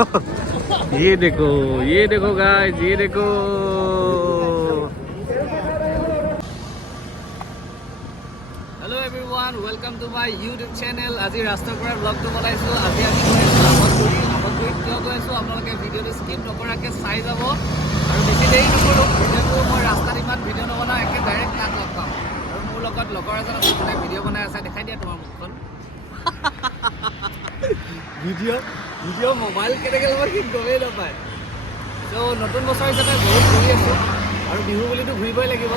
ये देखो गाइस, ये देखो। Hello everyone, welcome to my YouTube channel. आज रास्तार पर ब्लॉग बनाइছোঁ। আজি আমি গৈ আছোঁ আমতগুৰিত কিয় গৈ আছোঁ আপোনালোকে ভিডিঅ'টো স্কিপ নকৰাকৈ চাই যাব। আৰু বেছি দেৰি নকৰোঁ, ভিডিঅ'টো মই ৰাস্তাত ইমান ভিডিঅ' নবনাওঁ, একে ডাইৰেক্ট তাত লগ পাম। আৰু মোৰ লগত লগৰ এজন আছে, যোনে ভিডিঅ' বনাই আছে। দেখাই দিয়া তোমাৰ মুখখন। ভিডিঅ' মোবাইল কেনেকৈ ল'ব সি গমেই নাপায়। ত' নতুন বছৰ হিচাপে বহুত ঘূৰি আছোঁ, আৰু বিহু বুলিতো ঘূৰিবই লাগিব।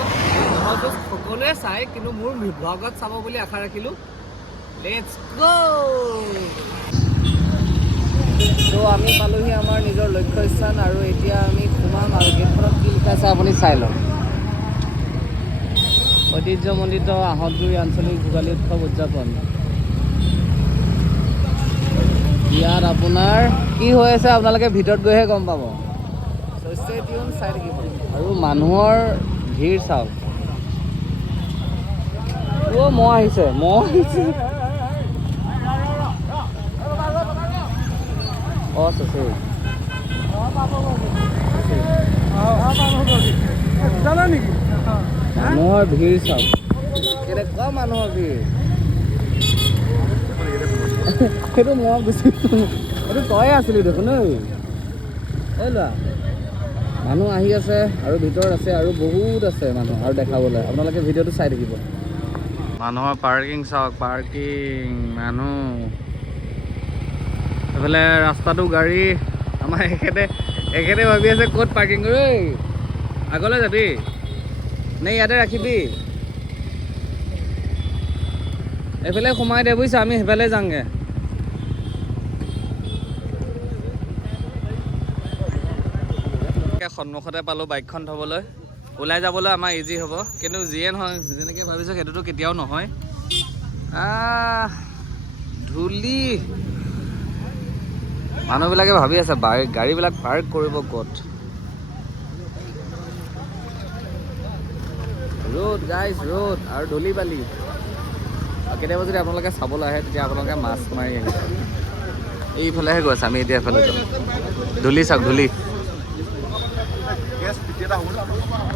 হয়তো সকলোৱে চাই, কিন্তু মোৰ ব্লগত চাব বুলি আশা ৰাখিলোঁ। লেটছ গ'। ত' আমি পালোহি আমাৰ নিজৰ লক্ষ্যস্থান, আৰু এতিয়া আমি সোমাম। আৰু গেটখনত কি লিখা আছে আপুনি চাই লওক। ঐতিহ্যমণ্ডিত আহঁতগুৰি আঞ্চলিক ভোগালী উৎসৱ উদযাপন। ইয়াত আপোনাৰ কি হৈ আছে আপোনালোকে ভিতৰত গৈহে গম পাব। ষ্টে টিউন, চাই থাকিব। আৰু মানুহৰ ভিৰ চাওক। মহ আহিছে। মানুহৰ ভিৰ চাওক, কেনেকুৱা মানুহৰ ভিৰ। সেইটো মই গুচি সেইটো তয়ে আছিলি দেখোন। এই লোৱা, মানুহ আহি আছে আৰু ভিতৰত আছে, আৰু বহুত আছে মানুহ আৰু দেখাবলৈ। আপোনালোকে ভিডিঅ'টো চাই থাকিব। মানুহৰ পাৰ্কিং চাওক, পাৰ্কিং মানুহ। এইফালে ৰাস্তাটো গাড়ী। আমাৰ এখেতে ভাবি আছে ক'ত পাৰ্কিং কৰি। আগলৈ যাবি নে ইয়াতে ৰাখিবি? এইফালে সোমাই দে বুজিছা, আমি সেইফালে যাওঁগৈ। সন্মুখতে পালোঁ বাইকখন থ'বলৈ। ওলাই যাবলৈ আমাৰ ইজি হ'ব, কিন্তু যিয়ে নহয়, যেনেকৈ ভাবিছোঁ সেইটোতো কেতিয়াও নহয়। ধূলি। মানুহবিলাকে ভাবি আছে গাড়ীবিলাক পাৰ্ক কৰিব ক'ত। ৰ'দ গাইজ, ৰ'দ আৰু ধূলি বালি। আৰু কেতিয়াবা যদি আপোনালোকে চাবলৈ আহে, তেতিয়া আপোনালোকে মাছ মাৰি আহিব। এইফালেহে গৈ আছে, আমি এতিয়া এফালে যাম। ধূলি চাওক, ধূলি।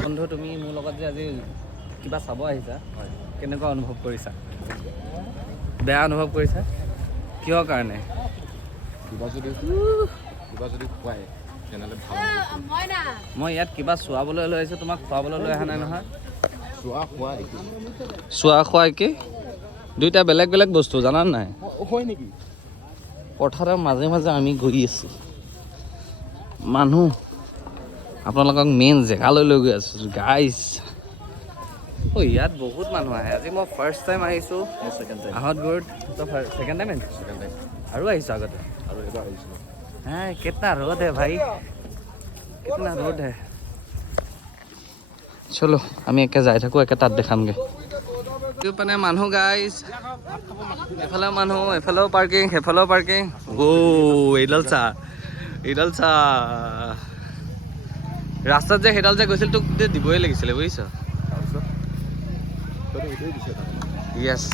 বন্ধু, তুমি মোৰ লগত যে আজি কিবা চাব আহিছা, কেনেকুৱা অনুভৱ কৰিছা? বেয়া অনুভৱ কৰিছা? কিহৰ কাৰণে? কিবা যদি খুৱাই তেনেহ'লে ভাল। মই ইয়াত কিবা চোৱাবলৈ লৈ আহিছোঁ, তোমাক খোৱাবলৈ লৈ অহা নাই নহয়। চোৱা খোৱা একে, দুইটা বেলেগ বেলেগ বস্তু, জানা নাই? হয় নেকি? পথাৰৰ মাজে মাজে আমি ঘূৰি আছোঁ। মানুহ, আপোনালোকক মেইন জেগালৈ লৈ গৈ আছোঁ গাইজ। ইয়াত বহুত মানুহ আহে। আজি মই ফাৰ্ষ্ট টাইম আহিছোঁ আহঁতগুৰিত। ছেকেণ্ড টাইম আহিছোঁ। আৰু আহিছোঁ আগতে, আৰু এবাৰ আহিছোঁ। কিতনা ৰ'দ হে ভাই, কিতনা ৰ'দ হে। চলো, আমি একে যাই থাকোঁ, একে তাত দেখামগৈ। মানে মানুহ গাইজ, এফালেও মানুহ, এফালেও পাৰ্কিং, সেইফালেও পাৰ্কিং। এইডাল চা। ৰাস্তাত যে সেইডাল যে গৈছিল, তোক দিবই লাগিছিলে বুজিছ। য়েছ,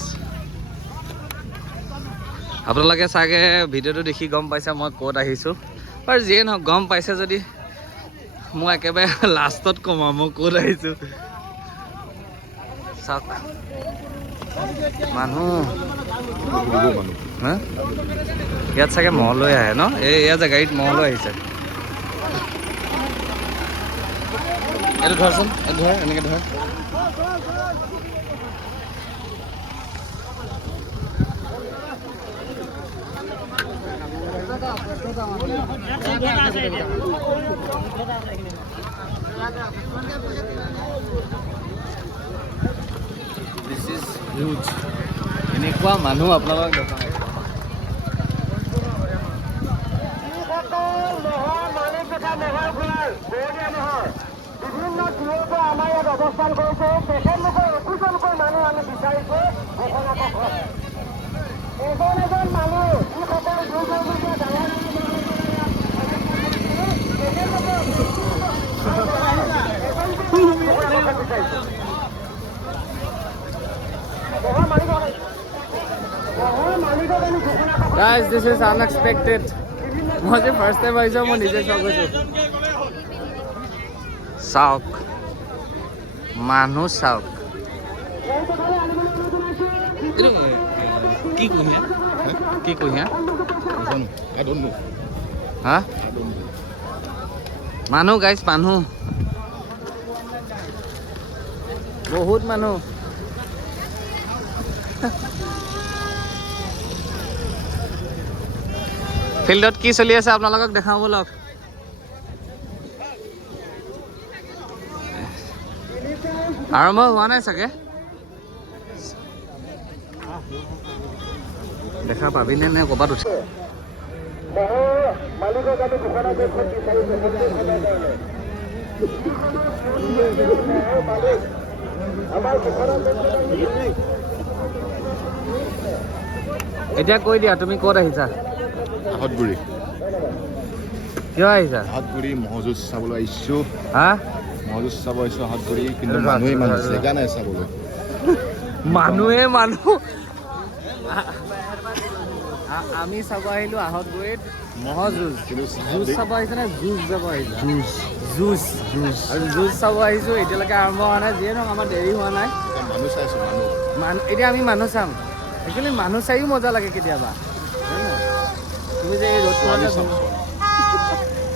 আপোনালোকে চাগে ভিডিঅ'টো দেখি গম পাইছে মই ক'ত আহিছোঁ। বাৰু যিয়ে নহওক, গম পাইছে যদি মই একেবাৰে লাষ্টত কম আৰু মই ক'ত আহিছোঁ। চাওক মানুহ। হা, ইয়াত চাগে মহ লৈ আহে ন? এয়া যে গাড়ীত মহ লৈ আহিছে। এইটো ধৰচোন, ধৰ, এনেকৈ ধৰ। This is huge. এনেকুৱা মানুহ আপোনালোকক দেখাই। বিভিন্ন দূৰৰ পৰা আমাৰ ইয়াত অৱস্থান কৰিছে। তেখেতলোকৰ একোজনকৈ মানুহ আমি বিচাৰিছোঁ। এজন মানুহ যিসকল Guys, this is unexpected. মই যে ফাৰ্ষ্ট টাইম আহিছোঁ মই নিজে চক হৈছোঁ। চাওক মানুহ চাওক। কি কুঁহিয়া কি কুঁহিয়া হা মানুহ গাইছ মানুহ বহুত মানুহ। ফিল্ডত কি চলি আছে আপোনালোকক দেখাওঁ ব'লক। আৰম্ভ হোৱা নাই চাগে। দেখা পাবিনে নে ক'ৰবাত উঠি এতিয়া কৈ দিয়া তুমি ক'ত আহিছা? আহতগুৰি। কিয় আহিছা? আহতগুৰি মহযুঁজ চাবলৈ আহিছোঁ। হা মহযুঁজ চাব আহিছোঁ আহতগুৰি, কিন্তু মানুহে ইমান জেগা নাই চাবলৈ। মানুহে মানুহ। আমি চাব আহিলোঁ আহতগুৰিত মহযুঁজ। যুঁজ চাব আহিছে নে যুঁজ যাব আহিছে? যুঁজ যুঁজ আৰু যুঁজ চাব আহিছোঁ। এতিয়ালৈকে আৰম্ভ হোৱা নাই, যিয়ে নহওক আমাৰ দেৰি হোৱা নাই। মানুহ চাইছোঁ মানুহ এতিয়া আমি মানুহ চাম। একচুৱেলি মানুহ চাইও মজা লাগে কেতিয়াবা। তুমি যে এই ৰ'দখনতে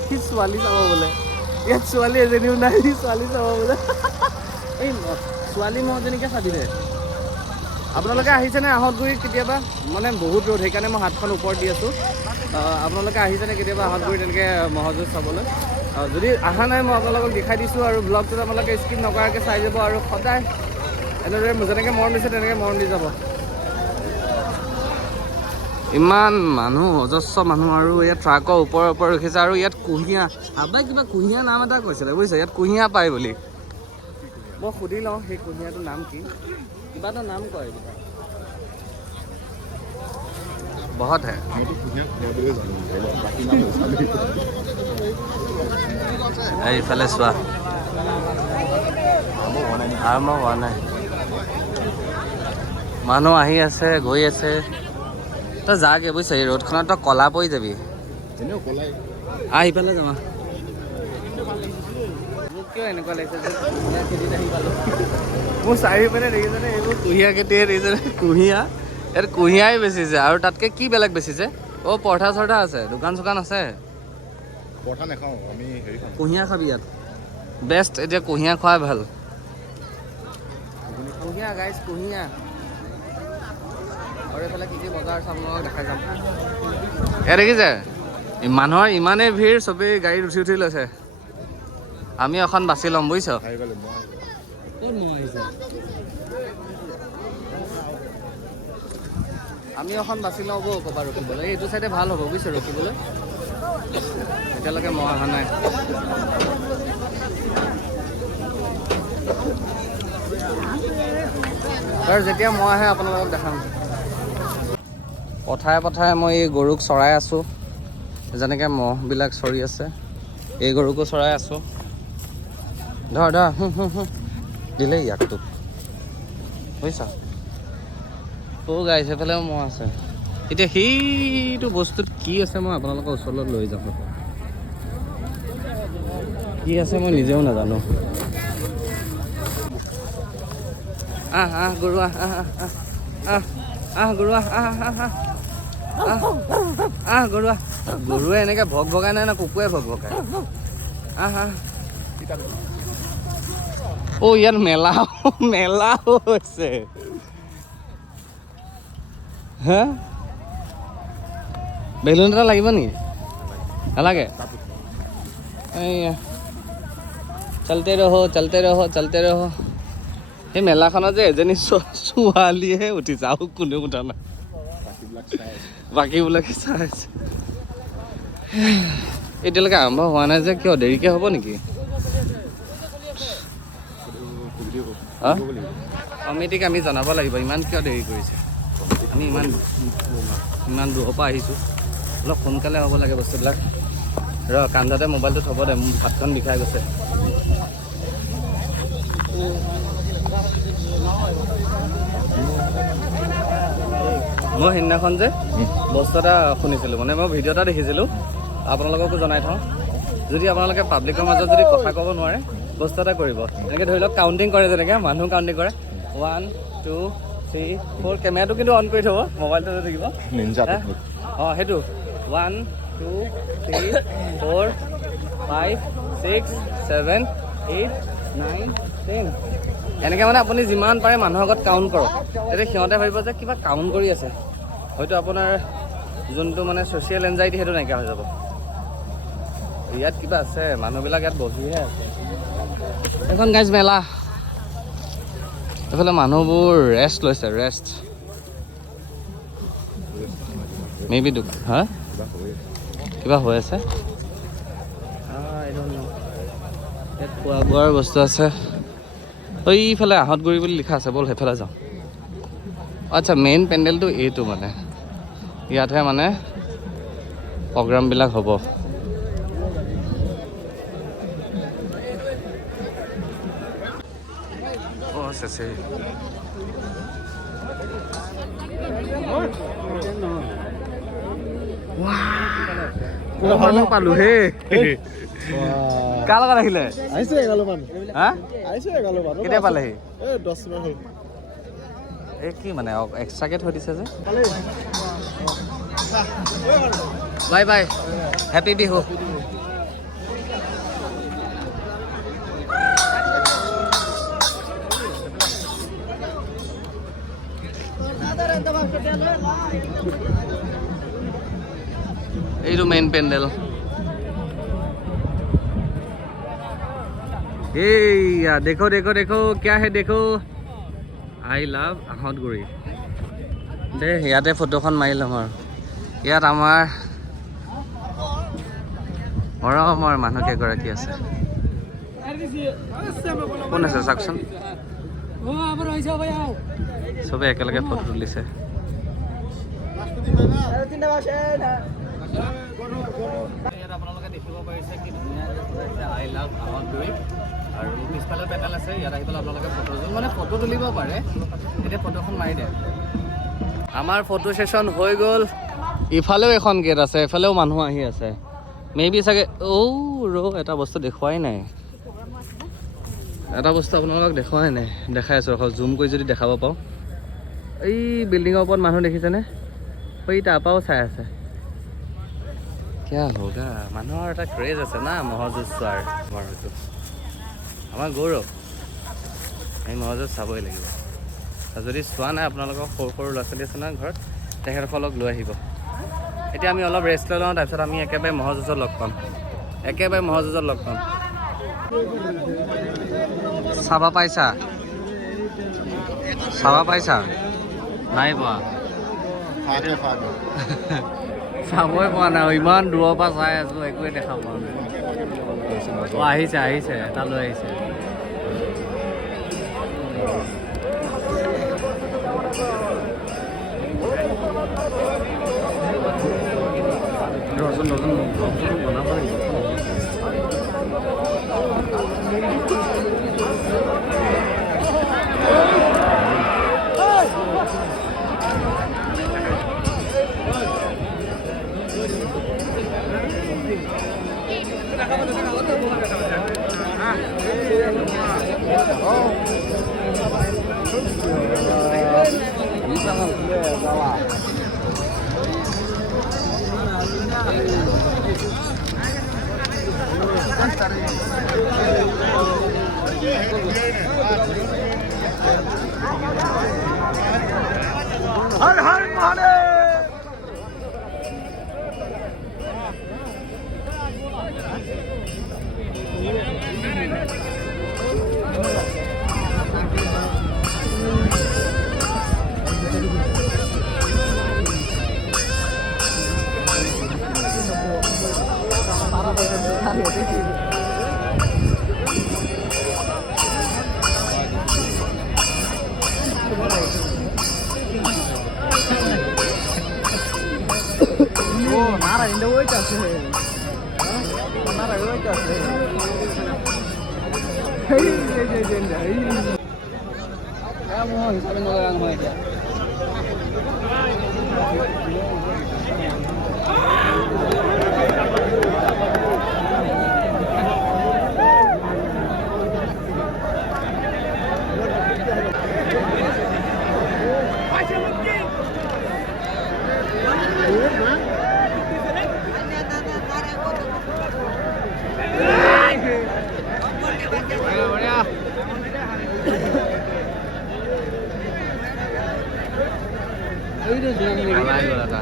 সি ছোৱালী চাব বোলে। ইয়াত ছোৱালী এজনীও নাই, সি ছোৱালী চাব বোলে। এই ছোৱালী মহজনীকে চাবি দে। আপোনালোকে আহিছেনে আহতগুৰিত কেতিয়াবা? মানে বহুত ৰ'দ, সেইকাৰণে মই হাতখন ওপৰত দি আছোঁ। আপোনালোকে আহিছেনে কেতিয়াবা আহতগুৰিত এনেকৈ মহযুঁজ চাবলৈ? যদি অহা নাই মই আপোনালোকক দেখাই দিছোঁ, আৰু ব্লগটোত আপোনালোকে স্কিপ নকৰাকৈ চাই যাব, আৰু সদায় এনেদৰে যেনেকৈ মৰম দিছে তেনেকৈ মৰম দি যাব। ইমান মানুহ, অজস্ৰ মানুহ, আৰু ইয়াত ট্ৰাকৰ ওপৰে ৰখিছে। আৰু ইয়াত কুঁহিয়া, আবাই কিবা কুঁহিয়া নাম এটা কৈছিলে বুজিছে, ইয়াত কুঁহিয়া পায় বুলি। মই সুধি লওঁ সেই কুঁহিয়াটোৰ নাম কি। কিবা এটা নাম কয় বহুত হে। এইফালে চোৱা, আৰম্ভ হোৱা নাই। মানুহ আহি আছে গৈ আছে। তই যাগে বুজিছ, এই ৰ'দখনত তই ক'লা পৰি যাবি। ইফালে যাবা। মোক কিয় এনেকুৱা লাগিছে যে কুঁহিয়া খেতিত আহি পালোঁ। মোৰ চাৰিওপিনে দেখিছেনে এইবোৰ কুঁহিয়া খেতিয়ে দেখিছেনে? কুঁহিয়া ইয়াত কুঁহিয়াই বেচিছে, আৰু তাতকৈ কি বেলেগ বেচিছে? অ' পৰঠা চৰঠা আছে, দোকান চোকান আছে। পৰঠা নাখাওঁ আমি, কুঁহিয়া খাবি ইয়াত বেষ্ট। এতিয়া কুঁহিয়া খোৱাই ভাল। কুঁহিয়া গাইছ, কুঁহিয়া। আৰু এইফালে কি কি বজাৰ আছে আপোনালোকক দেখাই যাম। এয়া দেখিছে মানুহৰ ইমানেই ভিৰ, চবেই গাড়ীত উঠি উঠি লৈছে। আমি এখন বাছি ল'ম বুজিছ। আমি এখন বাছি লওঁ বৌ ক'ৰবাত ৰখিবলৈ। এইটো চাইডে ভাল হ'ব বুজিছে ৰখিবলৈ। এতিয়ালৈকে মই অহা নাই। আৰু যেতিয়া মই আহে আপোনালোকক দেখাম। পথাৰে পথাৰে মই এই গৰুক চৰাই আছোঁ, যেনেকৈ মহবিলাক চৰি আছে, এই গৰুকো চৰাই আছোঁ। ধৰ ধৰ দিলেই ইয়াক তোক বুজিছা। গাইছ সেইফালেও মহ আছে। এতিয়া সেইটো বস্তুত কি আছে মই আপোনালোকৰ ওচৰলৈ লৈ যাম। কি আছে মই নিজেও নাজানো। গৰু গৰু গৰু গৰুৱে এনেকৈ ভগাই নাই ন, কুকুৰে ভগাই। ইয়াত মেলা মেলা হৈছে। হা বেলুন এটা লাগিব নেকি? নালাগে। এইয়া চলতে ৰহো চলতে ৰহো চলতে ৰহো। সেই মেলাখনত যে এজনী ছোৱালীহে উঠিছে, আৰু কোনেও উঠা নাই। বাকীবিলাকে চাই আছে। এতিয়ালৈকে আৰম্ভ হোৱা নাই যে, কিয় দেৰিকৈ হ'ব নেকি? কমিটিক আমি জনাব লাগিব ইমান কিয় দেৰি কৰিছে। আমি ইমান দূৰৰ পৰা আহিছোঁ, অলপ সোনকালে হ'ব লাগে বস্তুবিলাক। কান্ধতে মোবাইলটো থ'ব দে, মোৰ হাতখন বিষাই গৈছে। মই সেইদিনাখন যে বস্তু এটা শুনিছিলোঁ, মানে মই ভিডিঅ' এটা দেখিছিলোঁ। আপোনালোককো জনাই থওঁ, যদি আপোনালোকে পাব্লিকৰ মাজত যদি কথা ক'ব নোৱাৰে বস্তু এটা কৰিব, এনেকৈ ধৰি লওক কাউণ্টিং কৰে, যেনেকৈ মানুহ কাউণ্টিং কৰে 1 2 3 4, কেমেৰাটো কিন্তু অন কৰি থ'ব, মোবাইলটো থাকিব অঁ সেইটো 1 2 3 4 5 6 7 8 9 10 এনেকৈ মানে আপুনি যিমান পাৰে মানুহৰ আগত কাউণ্ট কৰক, তেতিয়া সিহঁতে ভাবিব যে কিবা কাউণ্ট কৰি আছে, হয়তো আপোনাৰ যোনটো মানে ছ'চিয়েল এনজাইটি সেইটো নাইকিয়া হৈ যাব। ইয়াত কিবা আছে, মানুহবিলাক ইয়াত বহিহে আছে। এখন গাইজ মেলা, এইফালে মানুহবোৰ ৰেষ্ট লৈছে, ৰেষ্ট মে বি দোকান হা কিবা হৈ আছে, ইয়াত খোৱা বোৱাৰ বস্তু আছে। এইফালে আহঁতগুৰি বুলি লিখা আছে, ব'ল সেইফালে যাওঁ। আচ্ছা, মেইন পেণ্ডেলটো এইটো মানে, ইয়াতহে মানে প্ৰগ্ৰামবিলাক হ'ব। পালো হে কাৰ লগত আহিলে? কেতিয়া পালেহি? এই কি মানে এক্সট্ৰাকে থৈ দিছে যে। Bye bye, happy Bihu. এইটো মেইন পেণ্ডেল। এইয়া দেখো দেখো দেখো, क्या है देखो, আই লাভ আহঁতগুৰি। দে ইয়াতে ফটোখন মাৰি ল'ম আৰু। ইয়াত আমাৰ মৰমৰ মানুহ কেইগৰাকী আছে। কোন আছে চাওকচোন, চবে একেলগে ফটো তুলিছে। ইয়াত আপোনালোকে দেখিব পাৰিছে কি ধুনীয়াকৈ সজাইছে আই লাভ আহঁতগুৰি, আৰু পিছফালে পেণ্ডেল আছে। ইয়াত আহি পেলাই আপোনালোকে ফটো তুলিব পাৰে। এতিয়া ফটোখন মাৰি দে। আমাৰ ফটো ছেশ্যন হৈ গ'ল। ইফালেও এখন গেট আছে, এফালেও মানুহ আহি আছে। মে বি চাগে এটা বস্তু দেখুৱাই নাই, এটা বস্তু আপোনালোকক দেখুৱাই নাই, দেখাই আছোঁ ৰখক, জুম কৰি যদি দেখাব পাওঁ। এই বিল্ডিঙৰ ওপৰত মানুহ দেখিছেনে? তাৰপৰাও চাই আছে। কিয়া হোগা, মানুহৰ এটা ক্ৰেজ আছে না ম'হৰ যুঁজ চোৱাৰ। আমাৰ গৌৰৱ, আমি ম'হৰ যুঁজ চাবই লাগিব। যদি চোৱা নাই আপোনালোকৰ সৰু সৰু ল'ৰা ছোৱালী আছে না ঘৰত, তেখেতসকলক লৈ আহিব। এতিয়া আমি অলপ ৰেষ্ট লৈ লওঁ, তাৰপিছত আমি একেবাৰে ম'হৰ যুঁজত লগ পাম, চাবা পাইছা? নাই পোৱা, চাবই পোৱা নাই, ইমান দূৰৰ পৰা চাই আছোঁ, একোৱে দেখা পোৱা নাই। আহিছে এটা লৈ আহিছে। বনাব লাগিব। हर हर महादेव। পলাই গ'ল এটা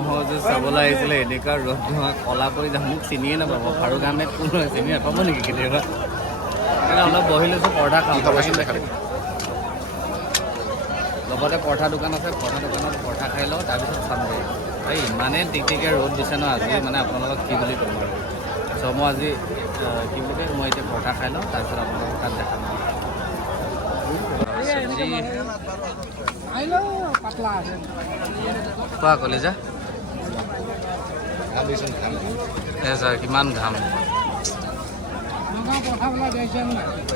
মহযুঁজ চাবলৈ আহিছিলে এনেকুৱা ৰ'দ ধোঁৱা কলা পৰি যাম মোক চিনিয়ে নাপাব ফাৰুক আহমেদ কোন হয় চিনি নাপাব নেকি কেতিয়াবা সেইকাৰণে অলপ বহি লৈছোঁ পৰঠা খাওঁ লগতে পৰঠা দোকান আছে পৰঠা দোকানত পৰঠা খাই লওঁ তাৰপিছত চামগৈ এই ইমানেই টিকটিকে ৰ'দ দিছে ন আজি মানে আপোনালোকক কি বুলি ক'ম আৰু চ' মই আজি কি বুলি কয় মই এতিয়া পৰঠা খাই লওঁ তাৰপিছত আপোনালোকক তাত দেখাম কোৱা কলিজা ছাৰ কিমান ঘাম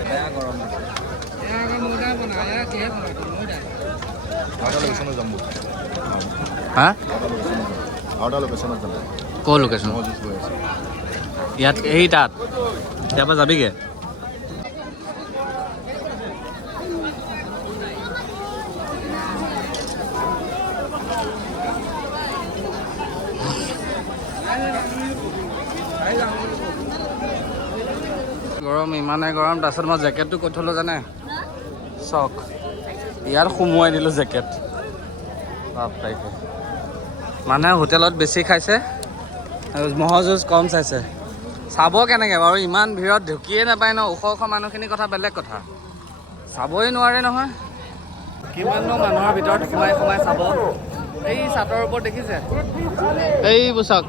বেয়া গৰম হা ক'ৰ লোকেশ্যন ইয়াত এই তাত ইয়াৰ পৰা যাবিগৈ গৰম ইমানে গৰম তাৰপিছত মই জেকেটটো ক'ত থ'লোঁ জানে চক ইয়াত সুমুৱাই দিলোঁ জেকেট বাপৰে মানুহে হোটেলত বেছি খাইছে মহযুঁজ কম চাইছে চাব কেনেকৈ বাৰু ইমান ভিৰত ঢুকিয়ে নাপায় ন ওখ ওখ মানুহখিনিৰ কথা বেলেগ কথা চাবই নোৱাৰে নহয় কিমাননো মানুহৰ ভিতৰত সোমাই সোমাই চাব এই চাটৰ ওপৰত দেখিছে এই চাওক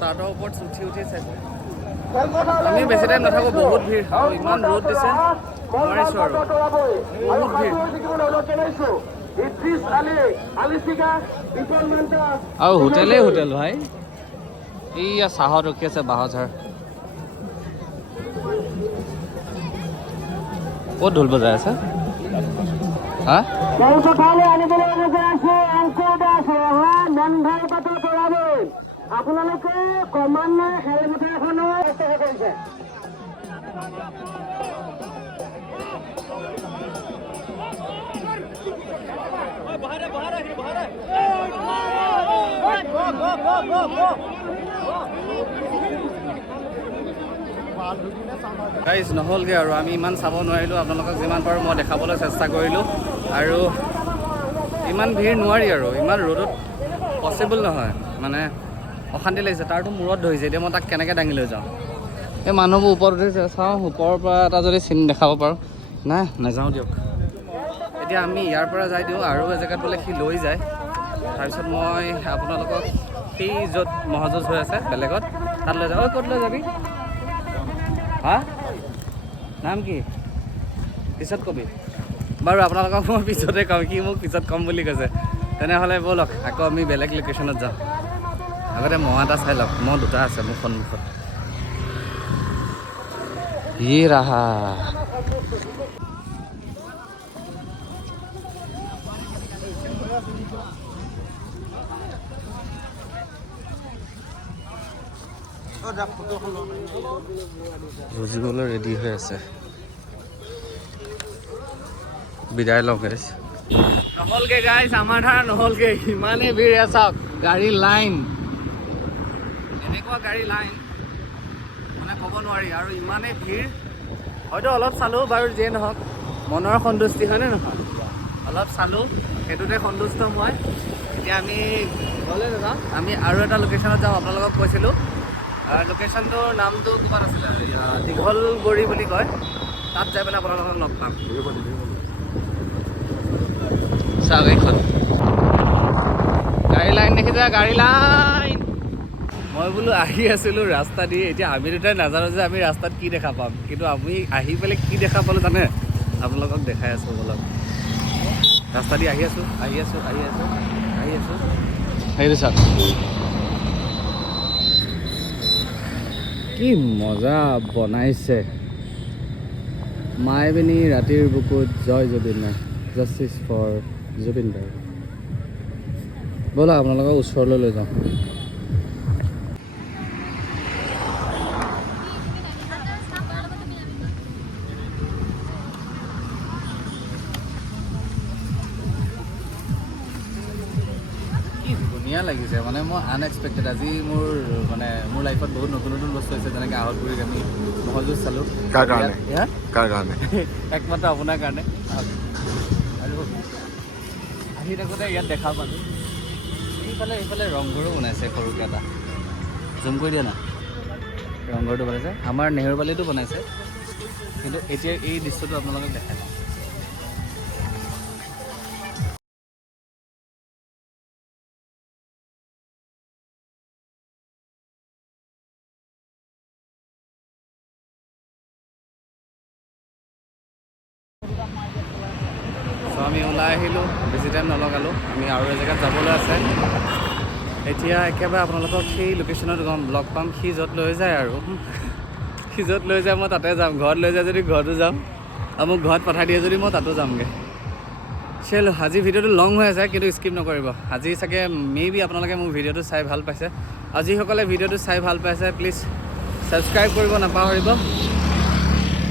চাটৰ ওপৰত উঠি উঠি চাইছে আমি বেছি টাইম নাথাকোঁ বহুত ভিৰ আৰু ইমান ৰ'দ দিছে নোৱাৰিছোঁ আৰু বহুত ভিৰ আৰু হোটেলেই হোটেল ভাই এইয়া চাহত ৰখি আছে বাহঁঝাৰ ক'ত ঢোল বজাই আছে হা আপোনালোকে ক্ৰমান্বয়ে খেলপথাৰখনৰ কৰিছে গাইজ নহ'লগৈ আৰু আমি ইমান চাব নোৱাৰিলোঁ আপোনালোকক যিমান পাৰোঁ মই দেখাবলৈ চেষ্টা কৰিলোঁ আৰু ইমান ভিৰ নোৱাৰি আৰু ইমান ৰ'দত পচিবল নহয় মানে অশান্তি লাগিছে তাৰতো মূৰত ধৰিছে এতিয়া মই তাক কেনেকৈ দাঙি লৈ যাওঁ এই মানুহবোৰ ওপৰত উঠিছে চাওঁ ওপৰৰ পৰা এটা যদি চিন দেখাব পাৰোঁ নাই নাযাওঁ দিয়ক এতিয়া আমি ইয়াৰ পৰা যাই দিওঁ আৰু এজেগাত বোলে সি লৈ যায় তাৰপিছত মই আপোনালোকক সেই য'ত মহযুঁজ হৈ আছে বেলেগত তাত লৈ যাওঁ ঐ ক'ত লৈ যাবি হা নাম কি পিছত কবি বাৰু আপোনালোকক মই পিছতে কম কি মোক পিছত ক'ম বুলি কৈছে তেনেহ'লে ব'লক আকৌ আমি বেলেগ লোকেশ্যনত যাওঁ আগতে মহ এটা চাই লওক মহ দুটা আছে মোৰ সন্মুখত ये रहा বুজিবলৈ ৰেডি হৈ আছে বিদায় লওঁ গাইজ নহ'লগৈ গাইজ আমাৰ ধাৰা নহ'লগৈ ইমানেই ভিৰ চাওক গাড়ী লাইন এনেকুৱা গাড়ী লাইন মানে ক'ব নোৱাৰি আৰু ইমানেই ভিৰ হয়তো অলপ চালোঁ বাৰু যিয়ে নহওক মনৰ সন্তুষ্টি হয়নে নহয় অলপ চালোঁ সেইটোতে সন্তুষ্ট মই এতিয়া আমি গ'লে নাযাওঁ আমি আৰু এটা লোকেশ্যনত যাওঁ আপোনালোকক কৈছিলোঁ লোকেশ্যনটোৰ নামটো ক'ৰবাত আছিলে দীঘলগুৰি বুলি কয় তাত যাই পেলাই আপোনালোকক লগ পাম চাওক এইখন গাড়ী লাইন দেখিছে গাড়ী লাইন মই বোলো আহি আছিলোঁ ৰাস্তা দি এতিয়া আমি দুটাই নাজানো যে আমি ৰাস্তাত কি দেখা পাম কিন্তু আমি আহি পেলাই কি দেখা পালোঁ জানে আপোনালোকক দেখাই আছোঁ অলপ ৰাস্তা দি আহি আছোঁ সেইটো চাওক কি মজা বনাইছে মায়াবিনী ৰাতিৰ বুকুত জয় জুবিন নাই জাষ্টিছ ফৰ জুবিন গাৰ্গ ব'লা আপোনালোকক ওচৰলৈ লৈ যাওঁ কি ধুনীয়া লাগিছে মানে মানে মই আনএক্সপেক্টেড আজি মোৰ মানে মোৰ লাইফত বহুত নতুন নতুন বস্তু হৈছে যেনেকৈ আহতগুৰিত আমি মহযুঁজ চালোঁ কাৰ কাৰণে? ইয়াত কাৰ কাৰণে? একমাত্ৰ আপোনাৰ কাৰণে আৰু আহি থাকোঁতে ইয়াত দেখা পালোঁ এইফালে ৰংঘৰো বনাইছে সৰুকৈ এটা জুম কৰি দিয়া না ৰংঘৰটো বনাইছে আমাৰ নেহেৰুবালিতো বনাইছে কিন্তু এতিয়া এই দৃশ্যটো আপোনালোকক দেখাই পাওঁ চ' আমি ওলাই আহিলোঁ বেছি টাইম নলগালোঁ আমি আৰু এজেগাত যাবলৈ আছে এতিয়া একেবাৰে আপোনালোকক সেই লোকেশ্যনত লগ পাম সি য'ত লৈ যায় আৰু সি য'ত লৈ যায় মই তাতে যাম ঘৰত লৈ যায় যদি ঘৰতো যাম আৰু মোক ঘৰত পঠাই দিয়ে যদি মই তাতো যামগৈ চেলো আজি ভিডিঅ'টো লং হৈ আছে কিন্তু স্কিপ নকৰিব আজি চাগে মেবি আপোনালোকে মোৰ ভিডিঅ'টো চাই ভাল পাইছে আৰু যিসকলে ভিডিঅ'টো চাই ভাল পাইছে প্লিজ ছাবস্ক্ৰাইব কৰিব নাপাহৰিব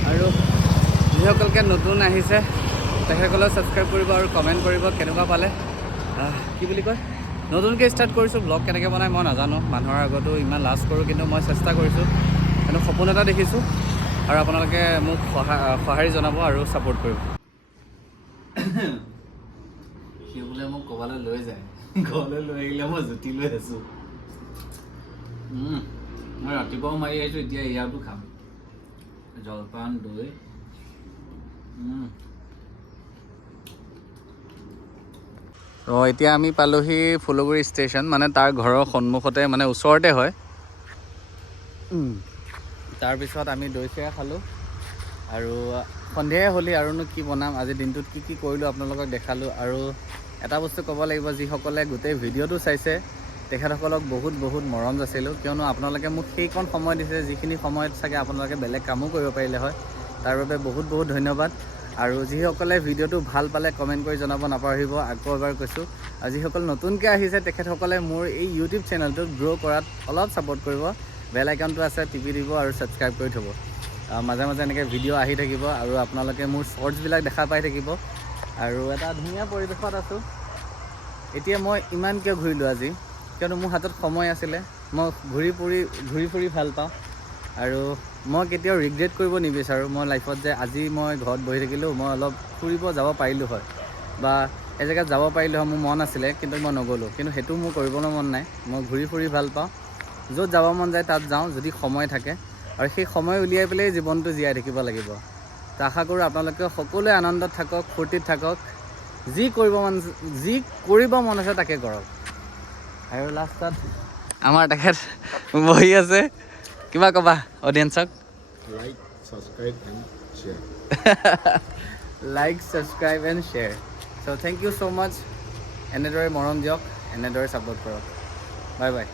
আৰু যিসকলকে নতুন আহিছে তেখেতসকলেও ছাবস্ক্ৰাইব কৰিব আৰু কমেণ্ট কৰিব কেনেকুৱা পালে কি বুলি কয় নতুনকৈ ষ্টাৰ্ট কৰিছোঁ ব্লগ কেনেকৈ বনাই মই নাজানো মানুহৰ আগতো ইমান লাজ কৰোঁ কিন্তু মই চেষ্টা কৰিছোঁ কিন্তু সপোন এটা দেখিছোঁ আৰু আপোনালোকে মোক সঁহাৰি জনাব আৰু ছাপোৰ্ট কৰিব সি বোলে মোক ক'ৰবালৈ লৈ যায় ঘৰলৈ লৈ আহিলে মই জুতি লৈ আছোঁ মই ৰাতিপুৱাও মাৰি আহিছোঁ এতিয়া ইয়াতো খাম জলপান দৈ এতিয়া আমি পালোহি ফুলগুৰি ষ্টেচন মানে তাৰ ঘৰৰ সন্মুখতে মানে ওচৰতে হয় তাৰপিছত আমি দৈ চিৰা খালোঁ আৰু সন্ধিয়াই হ'লি আৰুনো কি বনাম আজি দিনটোত কি কি কৰিলোঁ আপোনালোকক দেখালোঁ আৰু এটা বস্তু ক'ব লাগিব যিসকলে গোটেই ভিডিঅ'টো চাইছে তেখেতসকলক বহুত বহুত মৰম যাচিলোঁ কিয়নো আপোনালোকে মোক সেইকণ সময় দিছে যিখিনি সময়ত চাগে আপোনালোকে বেলেগ কামো কৰিব পাৰিলে হয় তাৰ বাবে বহুত বহুত ধন্যবাদ আৰু যিসকলে ভিডিঅ'টো ভাল পালে কমেণ্ট কৰি জনাব নাপাহৰিব আকৌ এবাৰ কৈছোঁ আৰু যিসকল নতুনকৈ আহিছে তেখেতসকলে মোৰ এই ইউটিউব চেনেলটো গ্ৰ' কৰাত অলপ ছাপোৰ্ট কৰিব বেল আইকনটো আছে টিপি দিব আৰু ছাবস্ক্ৰাইব কৰি থ'ব মাজে মাজে এনেকৈ ভিডিঅ' আহি থাকিব আৰু আপোনালোকে মোৰ শ্বৰ্টছবিলাক দেখা পাই থাকিব আৰু এটা ধুনীয়া পৰিৱেশত আছোঁ এতিয়া মই ইমান কিয় ঘূৰিলোঁ আজি কিয়নো মোৰ হাতত সময় আছিলে মই ঘূৰি ফুৰি ভাল পাওঁ আৰু মই কেতিয়াও ৰিগ্ৰেট কৰিব নিবিচাৰোঁ মই লাইফত যে আজি মই ঘৰত বহি থাকিলোঁ মই অলপ ফুৰিব যাব পাৰিলোঁ হয় বা এজেগাত যাব পাৰিলোঁ হয় মোৰ মন আছিলে কিন্তু মই নগ'লোঁ কিন্তু সেইটো মোৰ কৰিবলৈ মন নাই মই ঘূৰি ফুৰি ভাল পাওঁ য'ত যাব মন যায় তাত যাওঁ যদি সময় থাকে আৰু সেই সময় উলিয়াই পেলাই জীৱনটো জীয়াই থাকিব লাগিব তো আশা কৰোঁ আপোনালোকে সকলোৱে আনন্দত থাকক ফূৰ্তিত থাকক যি কৰিব মন আছে তাকে কৰক আৰু লাষ্টত আমাৰ তেখেত বহি আছে কিবা ক'বা অডিয়েঞ্চক like subscribe and share like subscribe and share so' thank you so' much এনেদৰে মৰম দিয়ক এনেদৰে ছাপোৰ্ট কৰক বাই বাই